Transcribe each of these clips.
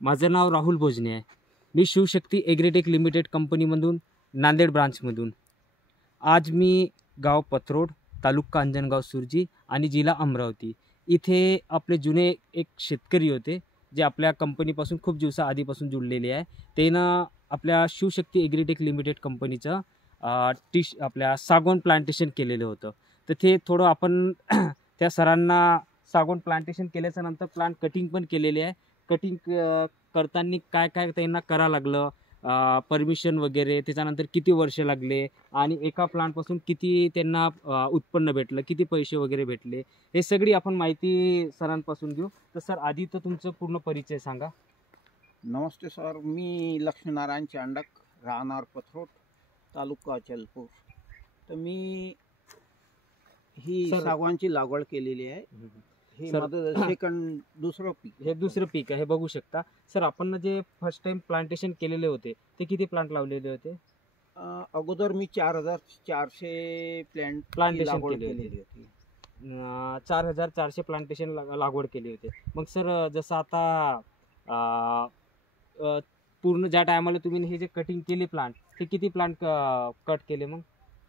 माझं नाव राहुल भोजने आहे. मी Shivshakti agritech limited कंपनीमधून नांदेड ब्रांचमधून. आज मी गाव पथरोड, तालुका अंजनगाव सुरजी आणि जिल्हा अमरावती इथे आपले जुने एक शेतकरी होते जे आपल्या कंपनीपासून खूप दिवसाआधीपासून जुळलेले आहे. त्यानं आपल्या शिवशक्ती ॲग्रीटेक लिमिटेड कंपनीचं आपल्या सागवान प्लांटेशन केलेलं होतं. तर ते थोडं आपण त्या सरांना सागवान प्लांटेशन केल्याच्या नंतर प्लांट कटिंग पण केलेले आहे. कटिंग करताना काय काय त्यांना करावं लागलं, परमिशन वगैरे, त्याच्यानंतर किती वर्ष लागले आणि एका प्लांटपासून किती त्यांना उत्पन्न भेटलं, किती पैसे वगैरे भेटले, हे सगळी आपण माहिती सरांपासून घेऊ. तर सर, आधी तर तुमचं पूर्ण परिचय सांगा. नमस्ते सर, मी लक्ष्मीनारायण चांडक, राहणार पथरोड, तालुका अचलपूर. तर मी ही सागवानची लागवड केलेली आहे. हे माझं दुसरं पीक, हे दुसरं पीक आहे, हे बघू शकता. सर, आपण जे फर्स्ट टाइम प्लांटेशन केलेले होते ते किती प्लांट लावलेले होते? अगोदर मी 4400 प्लांटेशन केलेली होती. 4400 प्लांटेशन लागवड केली होती. मग सर, जसं आता पूर्ण ज्या टायमाला तुम्ही हे जे कटिंग केले प्लांट, ते किती प्लांट कट केले? मग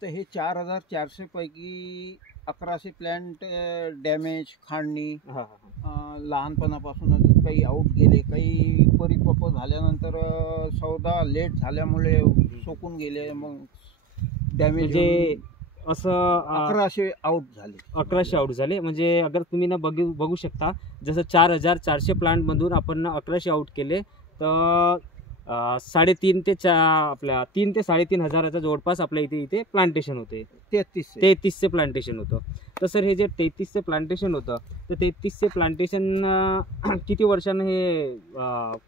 तर हे 4400 पैकी 1100 प्लांट डॅमेज, खांडणी, लहानपणापासून काही आऊट गेले, काही परिपक्व झाल्यानंतर सौदा लेट झाल्यामुळे सोकून गेले, मग डॅमेज. म्हणजे असं 1100 आऊट झाले. 1100 आऊट झाले. म्हणजे अगर तुम्ही ना बघू शकता, जसं 4400 प्लांटमधून आपण 1100 आऊट केले, तर 3.5 ते 3.5 हजाराच्या जवळपास आपल्या इथे प्लांटेशन होते. 33चे प्लांटेशन होतं. तर सर, हे जे 33चे प्लांटेशन होतं, तर 33चे प्लांटेशन किती वर्षानं हे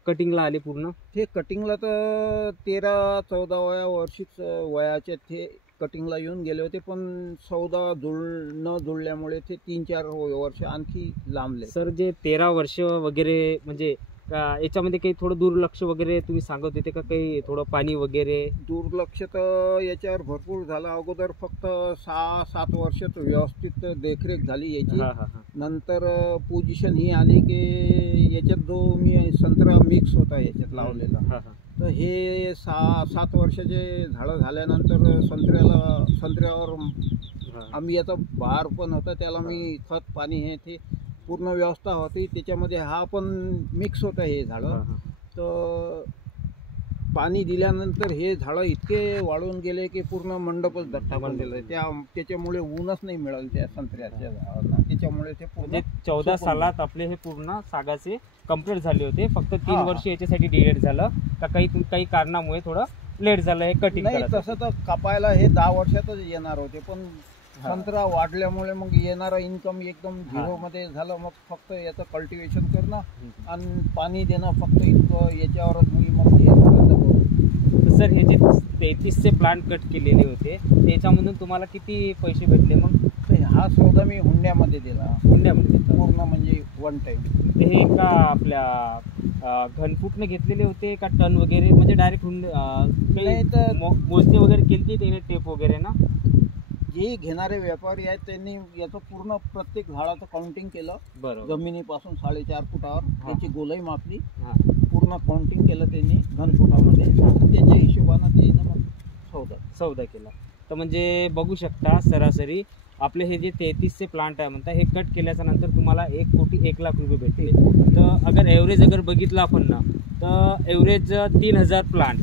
कटिंगला आले पूर्ण? हे कटिंगला तर 13-14व्या वर्षीच वयाचे ते कटिंगला येऊन गेले होते, पण सौदा न जुळल्यामुळे ते 3-4 वर्ष आणखी लांबले. सर, जे 13 वर्ष वगैरे, म्हणजे याच्यामध्ये काही थोडं दुर्लक्ष वगैरे तुम्ही सांगत होते का? काही थोडं पाणी वगैरे? दुर्लक्ष तर याच्यावर भरपूर झालं. अगोदर फक्त 6-7 वर्ष व्यवस्थित देखरेख झाली याची. नंतर पोझिशन ही आली की याच्यात जो मी संत्रा मिक्स होता याच्यात लावलेला, तर हे 6-7 वर्षाचे झाडं झाल्यानंतर संत्र्यावर आम्ही याचा भार पण होता, त्याला मी खत पाणी हे ते पूर्ण व्यवस्था होती. त्याच्यामध्ये हा पण मिक्स होतं हे झाडं. तर पाणी दिल्यानंतर हे झाडं इतके वाढून गेले की पूर्ण मंडपच टाकून दिलं. त्याच्यामुळे ऊनच नाही मिळालं त्या संत्र्याच्या झाडाला. त्याच्यामुळे ते पूर्ण 14 सालात आपले हे पूर्ण सागाचे कंप्लीट झाले होते. फक्त 3 वर्ष याच्यासाठी डिलेट झालं का? काही कारणामुळे थोडं लेट झालं हे कटिंग? नाही, तसं तर कापायला हे 10 वर्षातच येणार होते, पण संत्रा वाढल्यामुळे मग येणारा इन्कम एकदम झिरोमध्ये झालं. मग फक्त याचं कल्टिवेशन करणं आणि पाणी देणं, फक्त इतकं याच्यावरच मी मग हे. सर, हे जे 33चे प्लांट कट केलेले होते, त्याच्यामधून तुम्हाला किती पैसे भेटले? मग हा सौदा मी हुंड्यामध्ये दिला. हुंड्यामध्ये पूर्ण म्हणजे 1 टाइम. हे का आपल्या घनफूटने घेतलेले होते का टन वगैरे? म्हणजे डायरेक्ट नाही, तर मोजणी वगैरे केली त्याने, टेप वगैरे ना? जे घेणारे व्यापारी आहेत त्यांनी याचं पूर्ण प्रत्येक झाडाचं काउंटिंग केलं. जमिनीपासून 4.5 फुटावर त्याची गोलाई मापली, पूर्ण काउंटिंग केलं त्यांनी घनफुटामध्ये. त्याच्या हिशोबानं त्यानं मग सौदा केला. तर म्हणजे बघू शकता, सरासरी आपले हे जे 33चे प्लांट आहे म्हणता, हे कट केल्याच्या नंतर तुम्हाला 1 कोटी 1 लाख रुपये भेटले. तर अगर ॲव्हरेज बघितलं आपण ना, तर ॲव्हरेज 3000 प्लांट,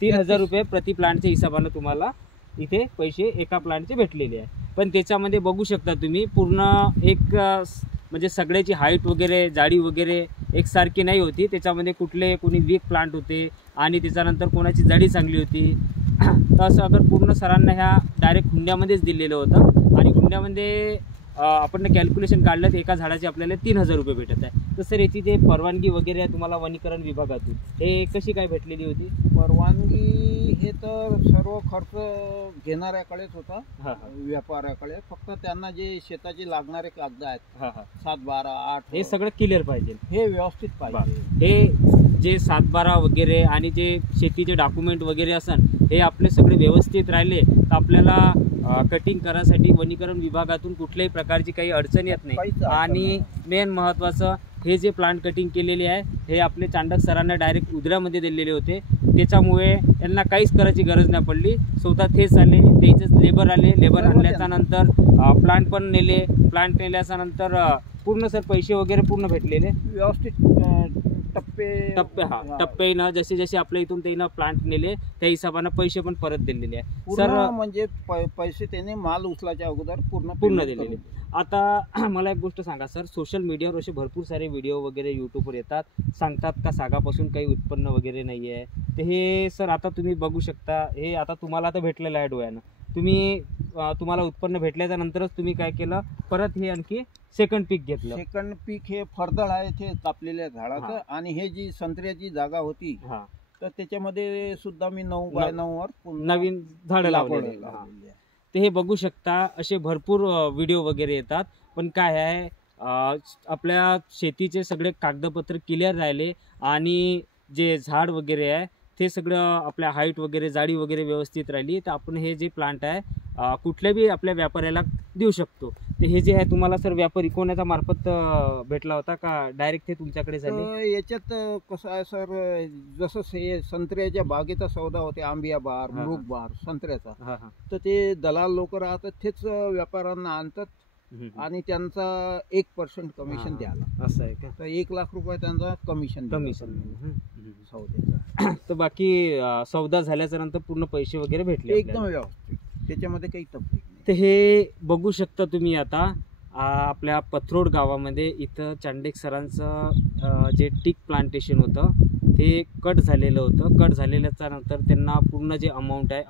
3000 रुपये प्रति प्लांटच्या हिशोबानं तुम्हाला इथे पैसे एका प्लांटचे भेटलेले आहे. पण त्याच्यामध्ये बघू शकता तुम्ही, पूर्ण एक म्हणजे सगळ्याची हाईट वगैरे, जाडी वगैरे एकसारखी नाही होती. त्याच्यामध्ये कोणी वीक प्लांट होते आणि त्याच्यानंतर कोणाची जाडी चांगली होती. तर असं अगर पूर्ण सरांना ह्या डायरेक्ट हुंड्यामध्येच दिलेलं होतं आणि हुंड्यामध्ये आपण कॅल्क्युलेशन काढलं तर एका झाडाचे आपल्याला 3000 रुपये भेटत आहे. तर सर, याची जे परवानगी वगैरे आहे तुम्हाला वनीकरण विभागातून, हे कशी काय भेटलेली होती? परवानगी हे तर सर्व खर्च घेणाऱ्याकडेच होता, व्यापाऱ्याकडे. फक्त त्यांना जे शेताचे लागणारे कागद आहेत, 7-12-8, हे सगळं क्लिअर पाहिजे, हे व्यवस्थित पाहिजे. हे जे 7-12 वगैरे आणि जे शेतीचे डॉक्युमेंट वगैरे असन, हे आपले सगळे व्यवस्थित राहिले तर आपल्याला कटिंग करायसाठी वनीकरण विभागातून कुठल्याही प्रकारची काही अडचण येत नाही. आणि मेन महत्त्वाचं हे जे प्लांट कटिंग केलेले आहे हे आपले चांडक सरांना डायरेक्ट उद्रामध्ये दिलेले होते, त्याच्यामुळे यांना काहीच करायची गरज नाही पडली. स्वतः तेच आले, त्याचेच लेबर आले, लेबर आणल्याच्या नंतर प्लांट पण नेले, प्लांट नेल्याच्या नंतर पूर्ण सर पैसे वगैरे पूर्ण भेटलेले व्यवस्थित टप्पे टप्प्यानं जसे जसे आपल्या इथून त्यानं प्लांट नेले त्या हिशोबानं पैसे पण परत दिलेले आहे सर. म्हणजे पैसे त्याने माल उचलाच्या अगोदर पूर्ण दिलेले. आता मला एक गोष्ट सांगा सर, सोशल मीडियावर असे भरपूर सारे व्हिडिओ वगैरे यूट्यूबवर येतात, सांगतात का सागापासून काही उत्पन्न वगैरे नाही आहे. तर हे सर आता तुम्ही बघू शकता, हे आता तुम्हाला आता भेटलेलं आहे डोळ्यानं. तुम्हाला उत्पन्न भेटल्याच्या नंतरच तुम्ही काय केलं, परत हे आणखी सेकंड पीक घेतलं. सेकंड पीक हे फरदळ आहे ते कापलेल्या झाडाचं, आणि हे जी संत्र्याची जागा होती तर त्याच्यामध्ये सुद्धा मी 9x9 वर नवीन झाडं लावलेली. ते हे बघू शकता, असे भरपूर व्हिडिओ वगैरे येतात. पण काय आहे, आपल्या शेतीचे सगळे कागदपत्र क्लिअर राहिले आणि जे झाड वगैरे आहे ते सगळं आपल्या हाईट वगैरे जाडी वगैरे व्यवस्थित राहिली तर आपण हे जे प्लांट आहे कुठल्याही आपल्या व्यापाऱ्याला देऊ शकतो. तर हे जे आहे तुम्हाला सर व्यापारी कोणाच्या मार्फत भेटला होता का डायरेक्ट ते तुमच्याकडे झाले? याच्यात कसं आहे सर, जसं हे संत्र्याच्या बागेचा सौदा होते, आंबिया बहार, मृग बहार संत्र्याचा, तर ते दलाल लोक राहतात, तेच व्यापाऱ्यांना आणतात आणि त्यांचा 1% कमिशन द्यायला. असं आहे का? तर 1 लाख रुपये त्यांचा कमिशन सौद्याचा. तर बाकी सौदा झाल्याच्या नंतर पूर्ण पैसे वगैरे भेटले एकदम व्यवस्थित, त्याच्यामध्ये काही तकलीफ नाही. तर हे बघू शकता तुम्ही आता आपल्या पथरोड गावामध्ये इथं चांडेक सरांचं जे टीक प्लांटेशन होतं ते कट झालेलं होतं. कट झालेल्याच्या नंतर त्यांना पूर्ण जे अमाऊंट आहे